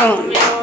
嗯。